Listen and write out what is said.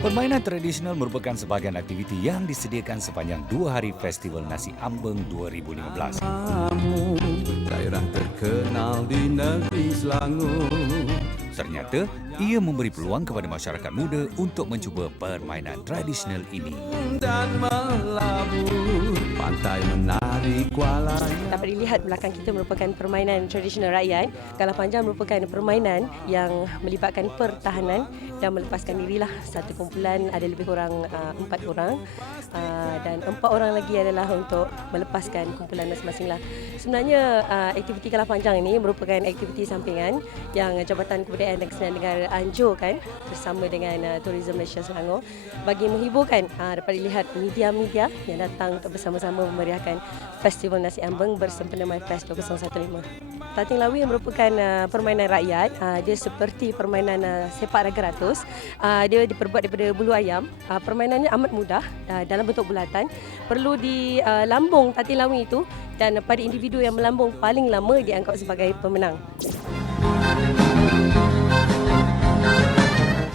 Permainan tradisional merupakan sebahagian aktiviti yang disediakan sepanjang dua hari Festival Nasi Ambeng 2015. Kamu daerah terkenal di negeri Selangor Ternyata, ia memberi peluang kepada masyarakat muda untuk mencuba permainan tradisional ini. dan melabur pantai menari Dapat dilihat belakang kita merupakan permainan tradisional rakyat. Kalah panjang merupakan permainan yang melibatkan pertahanan dan melepaskan dirilah. Satu kumpulan ada lebih kurang uh, empat orang uh, dan empat orang lagi adalah untuk melepaskan kumpulan masing-masing lah. Sebenarnya uh, aktiviti kalah panjang ini merupakan aktiviti sampingan yang Jabatan Kebudayaan dan Kesenian Negara anjurkan bersama dengan uh, Tourism Malaysia Selangor bagi menghiburkan uh, dapat dilihat media-media yang datang untuk bersama-sama memeriahkan Festival Nasi Ambeng bersempena MyFest 2015. Tating Lawi merupakan uh, permainan rakyat. Uh, dia seperti permainan uh, sepak raga ratus. Uh, dia diperbuat daripada bulu ayam. Uh, permainannya amat mudah uh, dalam bentuk bulatan. Perlu di uh, Tating Lawi itu dan pada individu yang melambung paling lama dianggap sebagai pemenang.